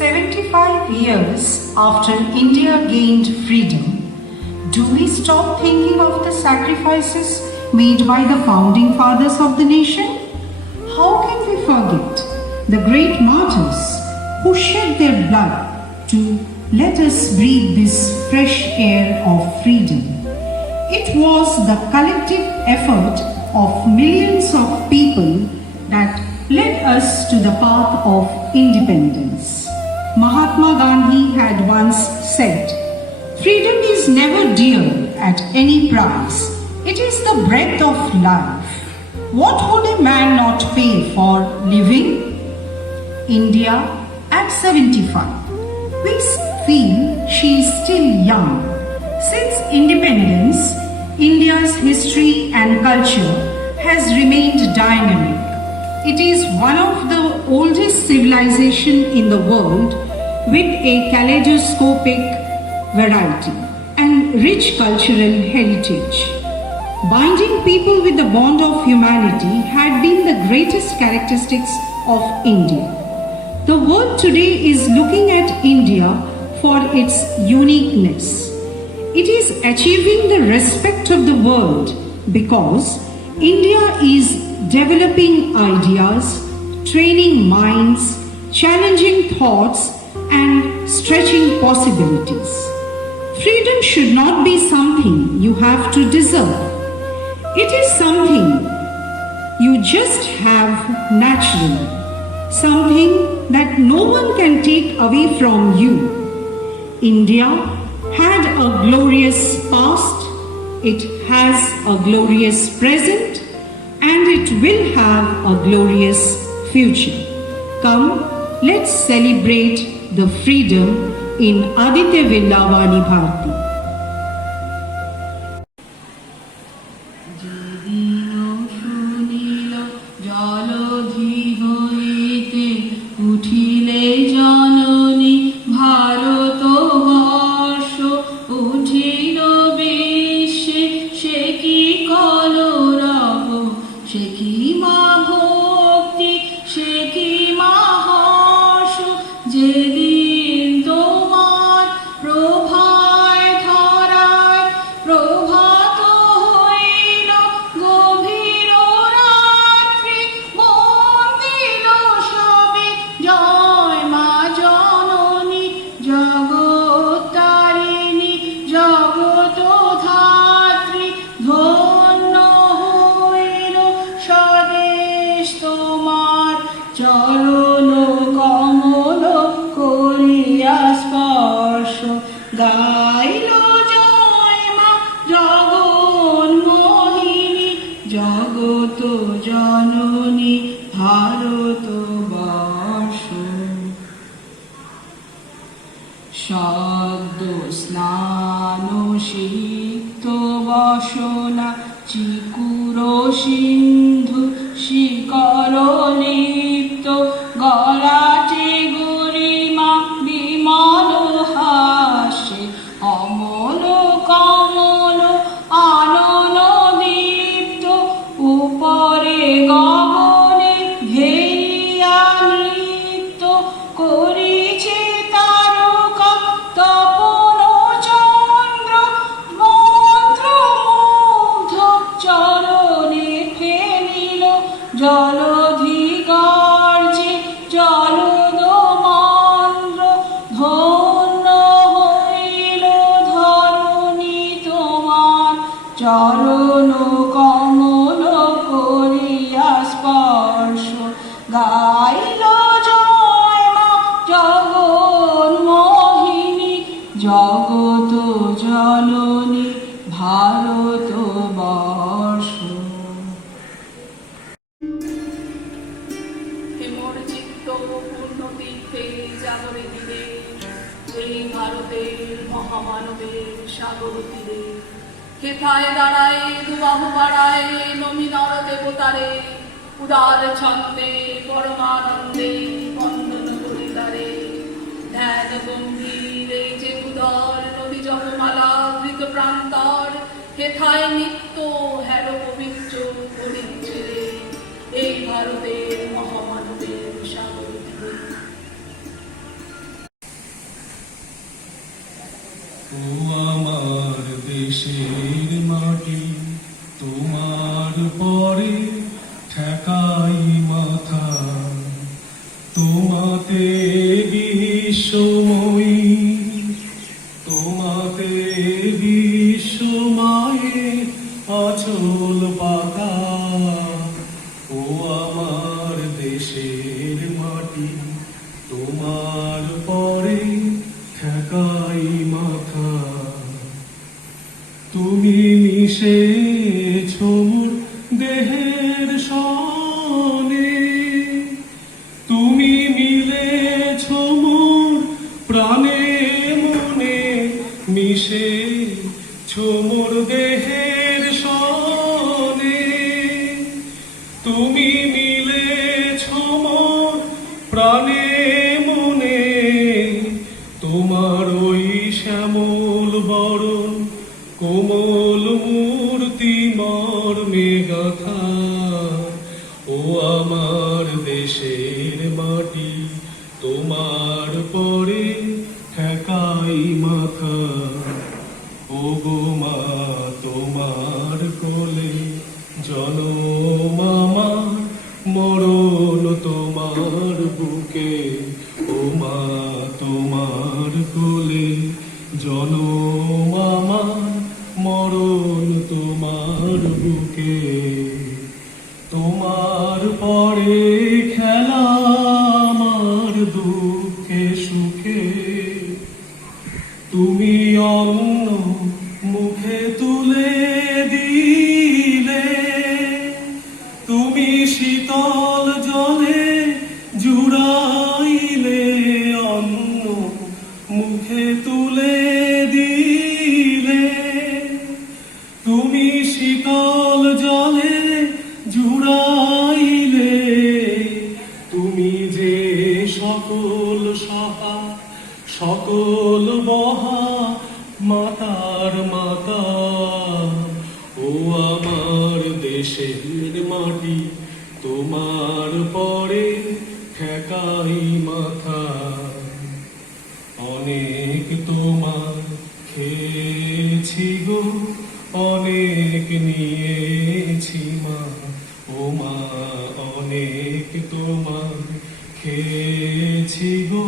75 years after India gained freedom, do we stop thinking of the sacrifices made by the founding fathers of the nation? How can we forget the great martyrs who shed their blood to let us breathe this fresh air of freedom? It was the collective effort of millions of people that led us to the path of independence. Mahatma Gandhi had once said, "Freedom is never dear at any price. It is the breath of life. What would a man not pay for living?" India at 75. We feel she is still young. Since independence, India's history and culture has remained dynamic. It is one of the oldest civilizations in the world with a kaleidoscopic variety and rich cultural heritage. Binding people with the bond of humanity had been the greatest characteristics of India. The world today is looking at India for its uniqueness. It is achieving the respect of the world because India is developing ideas, training minds, challenging thoughts, and stretching possibilities. Freedom should not be something you have to deserve. It is something you just have naturally, something that no one can take away from you. India had a glorious past, it has a glorious present, and it will have a glorious future. Come, let's celebrate the freedom in Aditya Birla Vani Bharati. হেথায় দাঁড়ায় দুবাহু বাড়ায় নমিনর দেবতারে উদার ছন্দে পরমানন্দে বন্দন করি তারে ধ্যান গম্ভীর এই যে উদর নদী জপমালা ধৃত প্রান্তর হেথায় নিত্য হের পবিত্র করিচ্ছে এই ভারতের মহামানবের সাগর পরে ঠেকাই মাথা। তোমাতে বিশ্বময়ী, তোমাতে বিশ্বময়ে আচল পাতা। ও আমার দেশের মাটি, তোমার পরে ঠেকাই মাথা। তুমি মিশেছ মোর দেহের সনে, তুমি মিলেছ মোর প্রাণে মনে, মিশেছ মোর দেহের সনে। তুমি মিলেছ মোর প্রাণে মনে, তোমার ওই শ্যামল বরণ কোমল মূর্তি মর্মে গাথা। ও আমার দেশের মাটি, তোমার পরে ঠেকাই মাথা। ও গো মা, তোমার কোলে জনম আমার, মরণ তোমার বুকে। ও মা, তোমার কোলে জনম আমার, মরণ তোমার বুকে। তোমার পরে খেলা আমার দুঃখে সুখে, তুমি অন্য মুখে তুলে দিলে। তুমি শীতল জলে জুড়াইলে, অন্য মুখে তুলে দিলে। তুমি শীতল জলে জুড়াইলে, তুমি যে সকল সহা সকল বহা মাতার মাতা। ও আমার দেশের মাটি, তোমার পরে ঠেকাই মাথা। অনেক তোমার খেয়েছি গো, অনেক নিয়েছি মা। ও মা, অনেক তোমার খেয়েছি গো,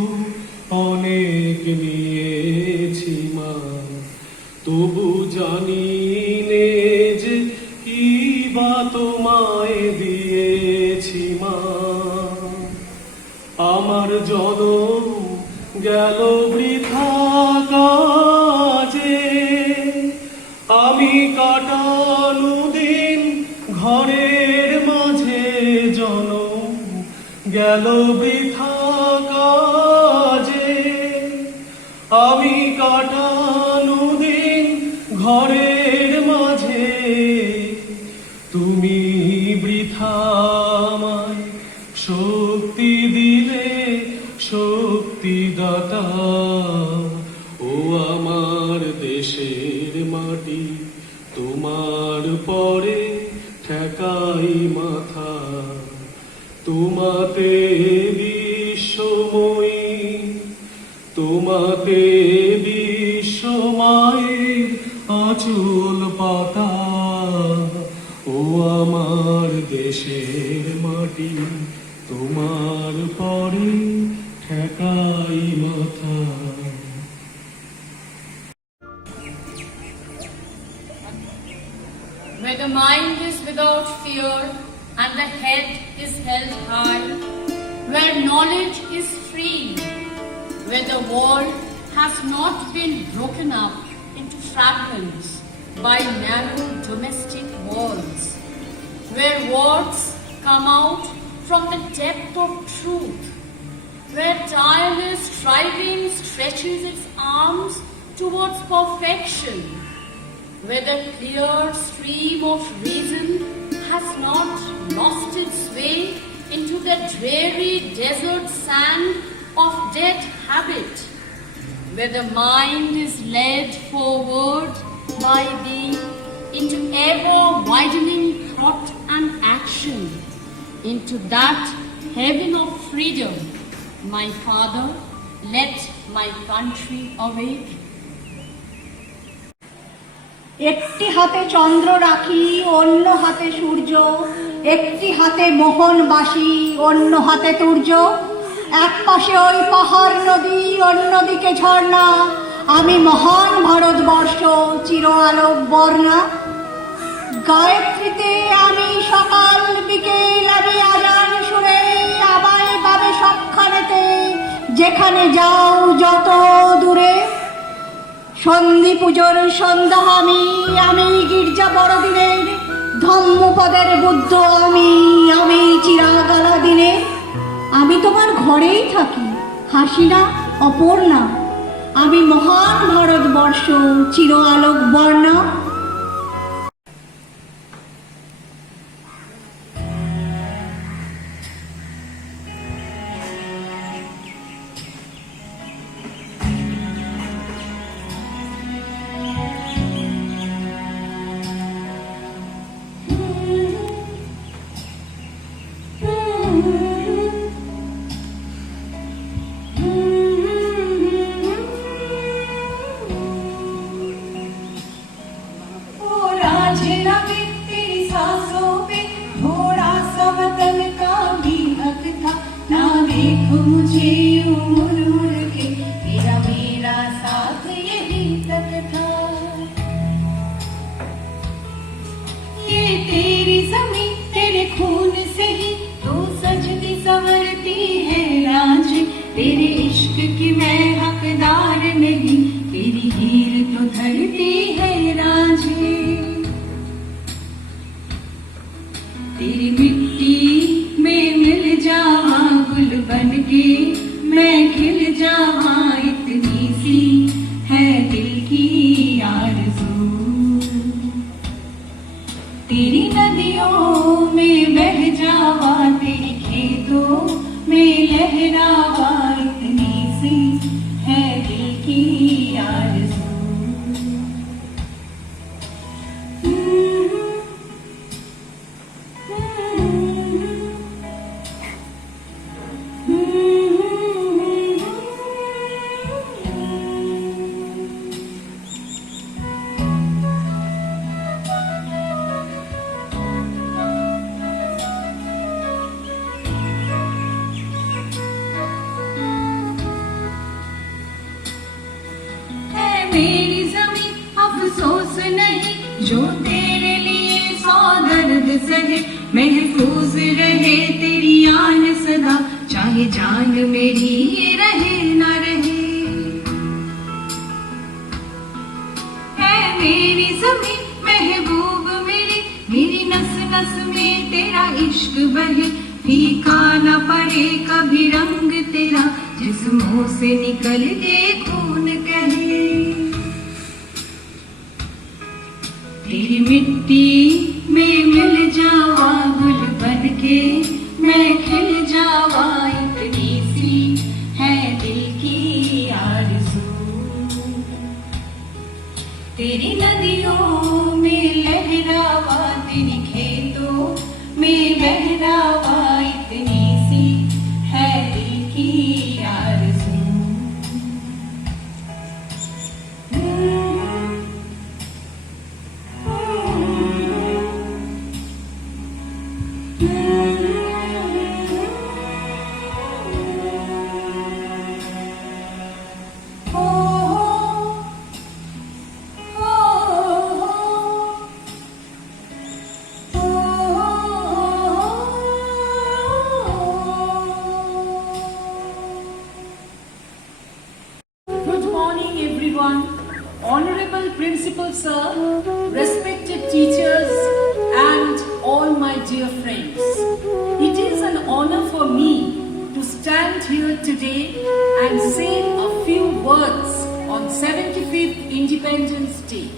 অনেক নিয়েছি মা। তবু জানি নে যে কি বা তোমায় দিয়েছি মা। আমার জনম গেল বৃথা কাজে, আমি কাটানো দিন ঘরের মাঝে। জনম গেল বৃথা কাজে, আমি কাটানো দিন ঘরের মাঝে। তুমি বৃথা আমায় শক্তি দিলে, শক্তিদাতা। ও আমার দেশের মাটি, তোমার পরে ঠেকাই মাথা। তোমাতে বিশ্বময়ী, তোমাতে বিশ্বমায়ের আঁচল পাতা। ও আমার দেশের মাটি, তোমার পরে ঠেকাই মাথা। Where the mind is without fear and the head is held high, where knowledge is free, where the world has not been broken up into fragments by narrow domestic walls, where words come out from the depth of truth, where tireless striving stretches its arms towards perfection, where the clear stream of reason has not lost its way into the dreary desert sand of dead habit, where the mind is led forward by thee into ever-widening thought and action, into that heaven of freedom. My Father, let my country awake. একটি হাতে চন্দ্র রাখি, অন্য হাতে সূর্য, একটি হাতে মোহন বাসি, অন্য হাতে তুর্য। এক পাশে ওই পাহাড় নদী, অন্যদিকে ঝর্ণা, আমি মহান ভারতবর্ষ, চির আলোক বর্ণা। গায়ত্রীতে আমি সকাল বিকেল, আমি আজান সুরে আমায় পাবে সবখানেতে, যেখানে যাও যত দূরে। সন্ধি পুজোর সন্ধ্যা আমি গির্জা বড়দিনের, ধম্মপদের বুদ্ধ আমি চিরাগালা দিনে। আমি তোমার ঘরেই থাকি, হাসি না অপর্ণা, আমি মহান ভারতবর্ষ, চির আলোক বর্ণা। तेरे इश्क की मैं हकदार नहीं, तेरी हीर तो धरती है रांझे। तेरी मिट्टी में मिल जावा गुल बन के, मैं खिल जावा, इतनी सी है दिल की आरज़ू। तेरी नदियों में बह जावा, तेरी खेतों में लहरावा, इतनी सी है दिल की आरज़ू। मेरी ज़मीं अफसोस नहीं, जो तेरे लिए सौ दर्द सहे, महफूज रहे तेरी आन सदा, चाहे जान मेरी ये रहे ना रहे। है मेरी ज़मीं महबूब मेरी नस नस में तेरा इश्क बहे, फीका न पड़े कभी रंग तेरा, जिस्मों से निकल के खून कहे। तेरी मिट्टी में मिल जावा गुल बन के, मैं खिल जावा, इतनी सी है दिल की आरज़ू। तेरी नदियों में लहरावा, तेरी खेतों में बहरावा, इतनी सी है दिल की आरज़ू। Good morning, everyone. Honorable Principal Sir, respected teachers, and all my dear friends. It is an honor for me to stand here today and say a few words on 75th Independence Day.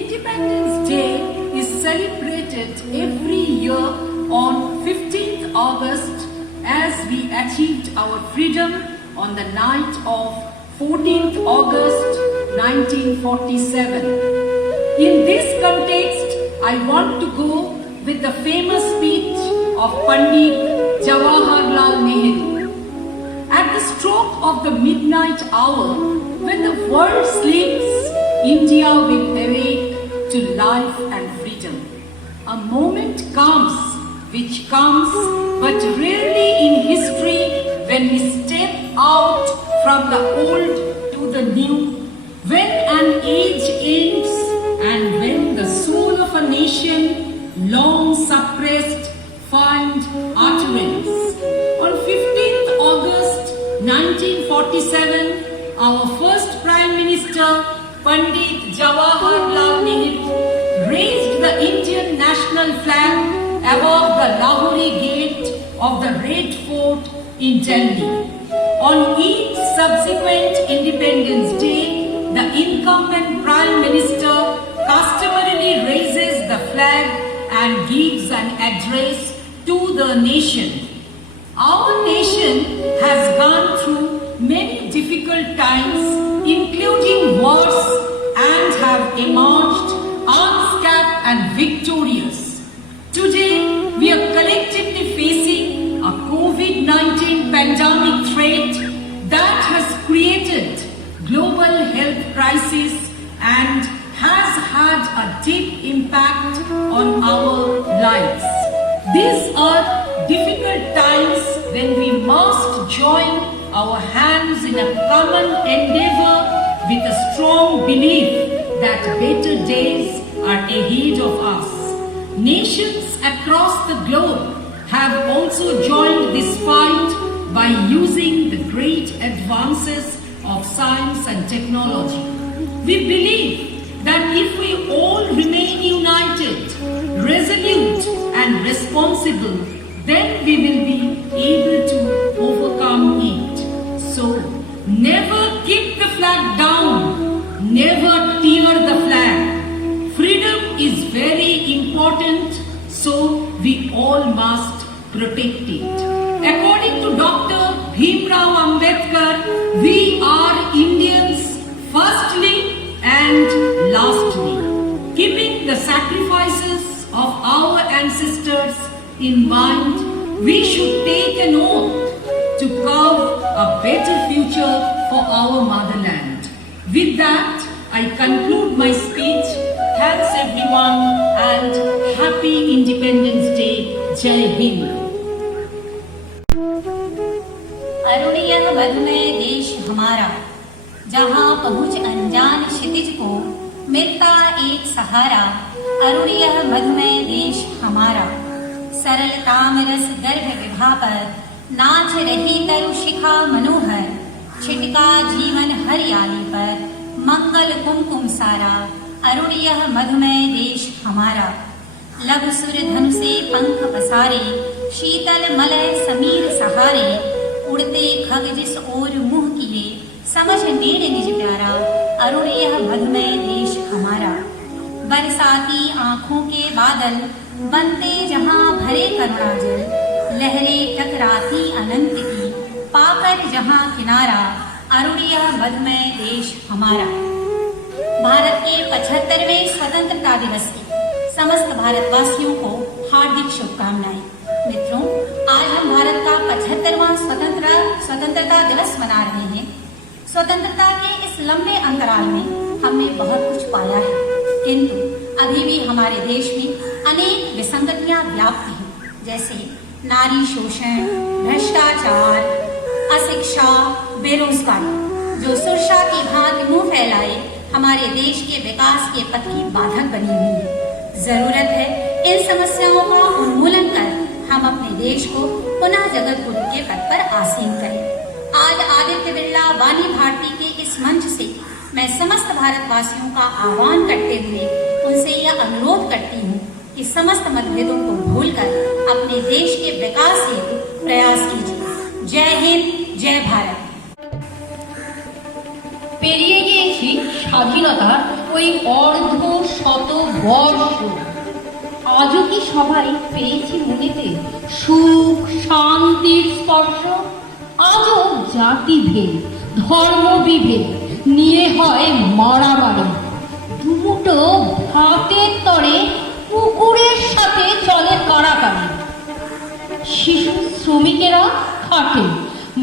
Independence Day is celebrated every year on 15th August as we achieved our freedom on the night of 14th August 1947. In this context, I want to go with the famous speech of Pandit Jawaharlal Nehru. At the stroke of the midnight hour, when the world sleeps, India will awake to life and freedom. A moment comes, which comes but rarely in history, when we step out from the old to the new, when an age ends and when the soul of a nation, long suppressed, find utterance. On 15th August 1947, our first Prime Minister, Pandit Jawaharlal Nehru, raised the Indian national flag above the Lahori gate of the Red Fort in Delhi. On each subsequent Independence Day, the incumbent Prime Minister customarily raises the flag and gives an address to the nation. Our nation has gone through many difficult times, including wars, and have emerged unscathed and victorious. Today, we are collectively facing a COVID-19 pandemic threat that has created global health crisis and has had a deep impact on our lives. These are difficult times when we must join our hands in a common endeavor with a strong belief that better days are ahead of us. Nations across the globe have also joined this fight by using the great advances of science and technology. We believe that if we all remain united, resolute and responsible, then we will be able to overcome it. So, never keep the flag down, never tear the flag. Freedom is very important, so we all must protect it. According to Dr. Bhimrao Ambedkar, we are Indians firstly and lastly. Keeping the sacrifices of our ancestors in mind, we should take an oath to carve a better future for our motherland. With that, I conclude my speech. Thanks everyone and Happy Independence Day. Jai Hind. अरुणियः मधुमेह देश हमारा, जहाँ पहुँच अनजान क्षितिज को मिलता एक सहारा। अरुणियः मधुमेह देश हमारा, सरलताम रस गर्भ विभा पर नाच रही तरु शिखा मनोहर। छिटका जीवन हरियाली पर मंगल कुमकुम सारा। अरुणियः मधुमेह देश हमारा, लघु सुर धनु से पंख पसारे, शीतल मलय समीर सहारे। उड़ते खग जिस ओर मुँह किए, समझ नेड़ निज प्यारा। अरुणियः मधुमेह देश हमारा, बरसाती आँखों के बादल बनते जहाँ भरे करुणाजल। लहरें टकराती अनंत की, पाकर जहाँ किनारा। अरुणियः मधुमेह देश हमारा। भारत के 75वें स्वतंत्रता दिवस की समस्त भारतवासियों को हार्दिक शुभकामनाएं। मित्रों, आज हम भारत का 75वां स्वतंत्रता दिवस मना रहे हैं। स्वतंत्रता के इस लंबे अंतराल में हमने बहुत कुछ पाया है, किंतु अभी भी हमारे देश में अनेक विसंगतियां व्याप्त हैं, जैसे नारी शोषण, भ्रष्टाचार, अशिक्षा, बेरोजगारी, जो सुरक्षा की भांति मुंह फैलाए हमारे देश के विकास के पथ की बाधक बनी हुई है। जरूरत है इन समस्याओं का उन्मूलन कर हम अपने देश को पुनः जगत गुरु के पद पर आसीन करें। आज आदित्य बिरला वाणी भारती के इस मंच से मैं समस्त भारतवासियों का आह्वान करते हुए उनसे यह अनुरोध करती हूँ कि समस्त मतभेदों को भूलकर अपने देश के विकास हेतु प्रयास कीजिए। जय हिंद, जय भारत। পেরিয়ে গিয়েছি স্বাধীনতার ওই অর্ধ শত বর্ষ। আজও কি সবাই পেয়েছি মনেতে সুখ শান্তির স্পর্শ? আজও জাতিভেদ ধর্মবিভেদ নিয়ে হয় মারামারি। দুমুটো ভাতের তরে কুকুরের সাথে চলে কাড়াকাড়ি। শিশু শ্রমিকেরা খাটে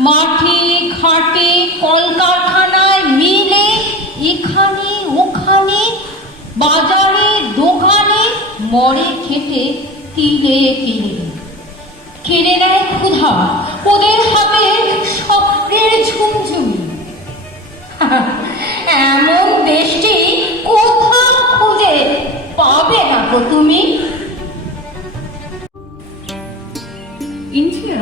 মাঠে ঘাটে কলকারখানায় মিলে, এখানে ওখানে বাজারে দোকানে মরে খেটে তিলে তিলে। কিনে নেয় ক্ষুধা ওদের হাতে স্বপ্নের ঝুমঝুমি। এমন দেশটি কোথাও খুঁজে পাবে না গো তুমি। India,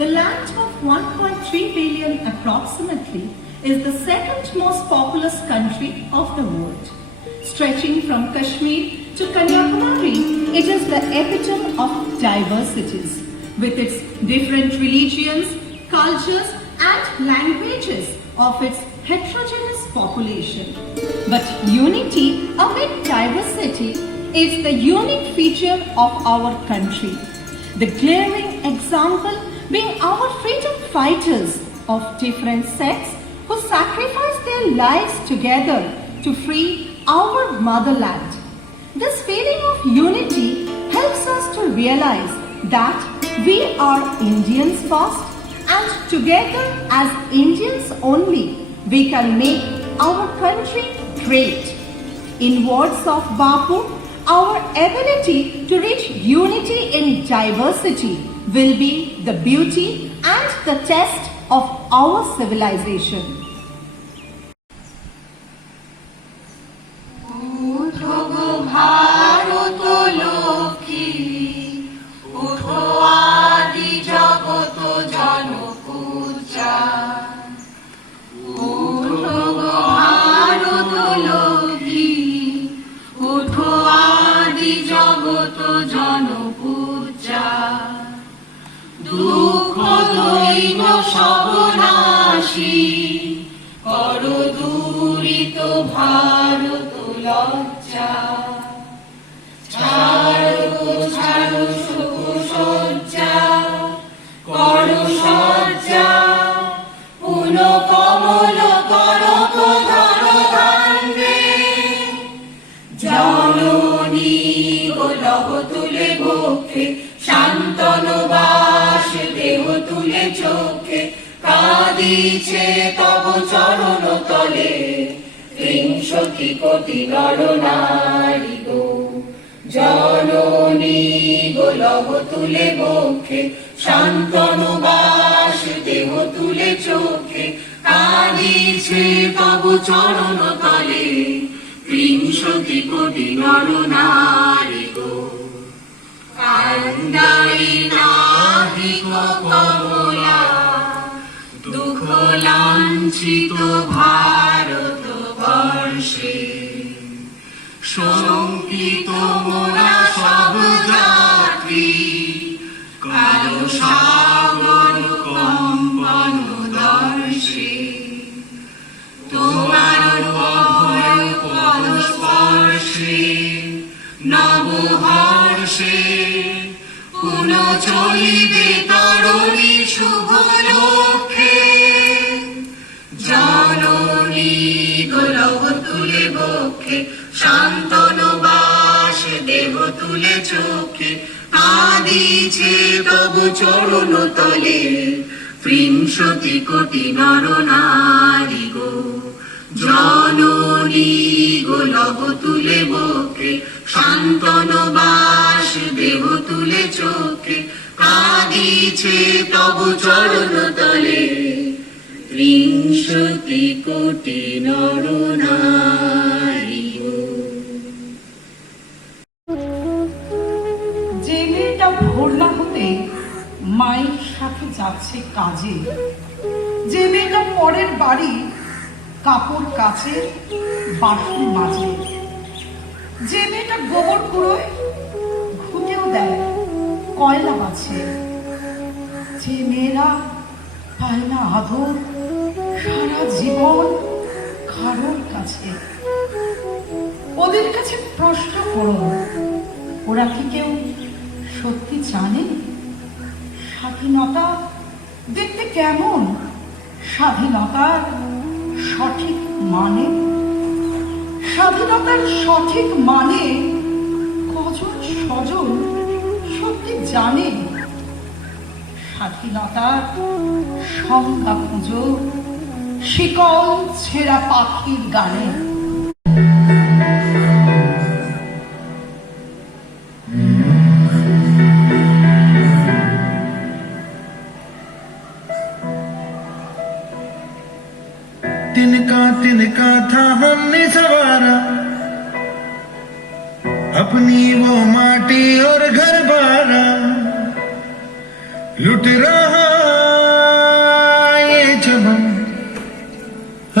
the land of 1.3 billion approximately, is the second most populous country of the world. Stretching from Kashmir to Kanyakumari, it is the epitome of diversities, with its different religions, cultures and languages of its heterogeneous population. But unity amid diversity is the unique feature of our country. The glaring example being our freedom fighters of different sects who sacrificed their lives together to free our motherland. This feeling of unity helps us to realize that we are Indians first, and together as Indians only we can make our country great. In words of Bapu, our ability to reach unity in diversity will be the beauty and the test of our civilization. Bharat Lakshmi ওঠো আদি জগত জনপূজা। ওঠো ভারত লক্ষ্মী ওঠো আদি জগত জনপূজা। দুঃখ দৈন্য সবনাশী করো দূরিত ভারত লজ্জা। ছাড়ো ছাড়ো সুখ সজ্জা করো সজ্জা। পুন কমল করক ধর ধান্যে। জননী গোলহ তুলে বক্ষে শান্তনু বাস দেহ তুলে চোখে। কাঁদিছে তব চরণ তলে ৩০০ কোটি নর নারী গো। জননী গোলহ তুলে বক্ষে শান্তনু বাস দেহ তুলে চোখে। কাঁদিছে তব চরণ তলে ৩০০ কোটি নর নারী গো। কান্দাই নাহি কমলা দুঃখ লাঞ্ছিত ভারত বর্ষে। শঙ্কিত মোরা সব জাতি কারো সাগর কম্পন দর্শে। তোমার অভয় পদ স্পর্শে নবহর্ষে পুন চলিবে তরণী শুভ লক্ষ্যে। জননী গোলহ তুলে বক্ষে শান্তনু বাস দেহ তুলে চোখে। কাঁদিছে তবু চরণ তলে ৩০০ কোটি নর নারী গো। জননী গোলহ তুলে বক্ষে শান্তনু বাস দেহ তুলে চোখে। কাঁদিছে তবু চরণ তলে ৩০০ কোটি নর নারী গো। যে মেয়েটা ভোর না হতে মায়ের সাথে যাচ্ছে কাজে। যে মেয়েটা পরের বাড়ি কাপড় কাচে বাসন মাজে। যে মেয়েটা গোবর কুড়োয় ঘুটেও দেয় কয়লা বাছে। যে মেয়েরা পায় না আদর সারা জীবন কারোর কাছে। ওদের কাছে প্রশ্ন করো, ওরা কি কেউ সত্যি জানে স্বাধীনতা দেখতে কেমন? স্বাধীনতার সঠিক মানে, স্বাধীনতার সঠিক মানে কজন স্বজন সত্যি জানে? স্বাধীনতার সংজ্ঞা খুঁজো শিকল ছেঁড়া পাখির গানে। लुट रहा ये चमन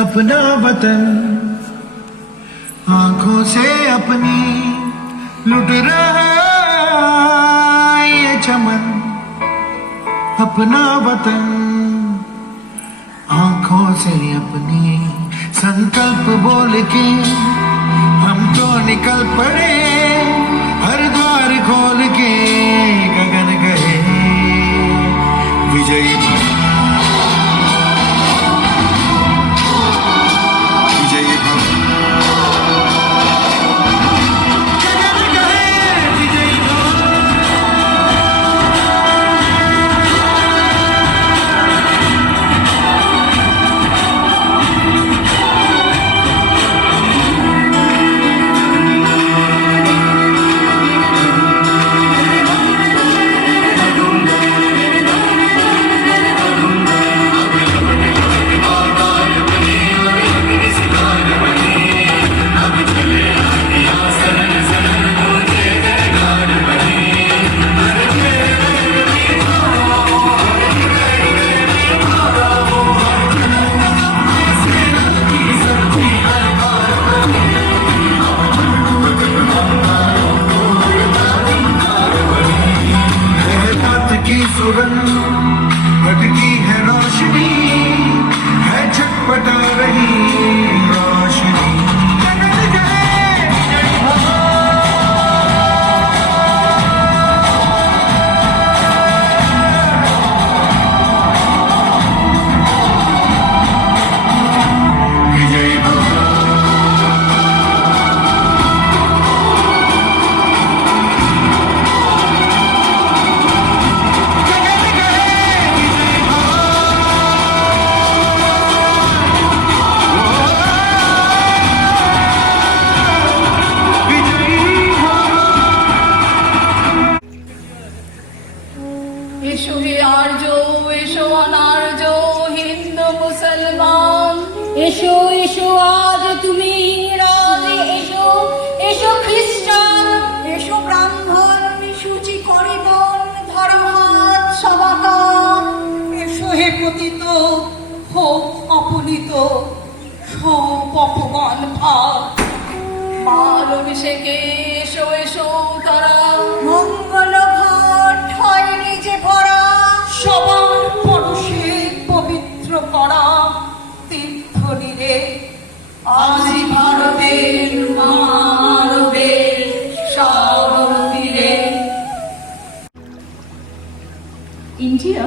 अपना वतन, आंखों से अपनी लुट रहा ये चमन अपना वतन, आंखों से अपनी संकल्प बोल के हम तो निकल पड़े, हर द्वार खोल के गगन गए विजयी भव, विजयी भव, गगन गए विजयी भव। भटकी है रोशनी, है छटपटा रही रोशनी, जगत गए विजयी भव, विजयी भव, এসো হে আর্য, এসো অনার্য, হিন্দু মুসলমান, এসো এসো আজ তুমি ইংরাজ, এসো এসো খ্রিস্টান, এসো ব্রাহ্মণ, সূচি করিবন, ধরো হাত সবাকার, এসো হে পতিত, হোক অপনীত, সব অপমান ভাগ, মার অভিষেকে এসো এসো তারা, মঙ্গল ঘট হয় নিজে ভরা, সবার পরশে পবিত্র করা তীর্থ নীরে, আজি ভারতের মানবের সাগর তীরে। India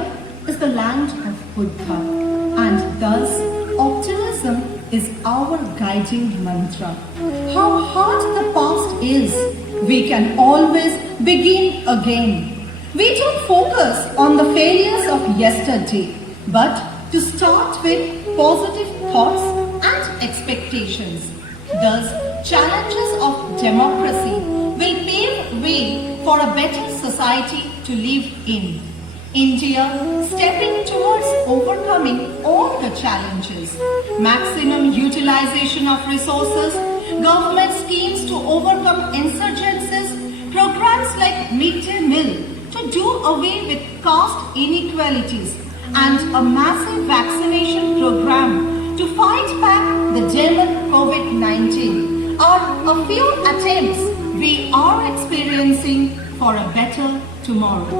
is the land of Buddha, and thus optimism is our guiding mantra. How hard the past is, we can always begin again. We don't focus on the failures of yesterday, but to start with positive thoughts and expectations. Thus, challenges of democracy will pave way for a better society to live in. India stepping towards overcoming all the challenges, maximum utilization of resources, government schemes to overcome insurgencies, programs like midday meal to do away with caste inequalities, and a massive vaccination program to fight back the demon COVID-19 are a few attempts we are experiencing for a better tomorrow.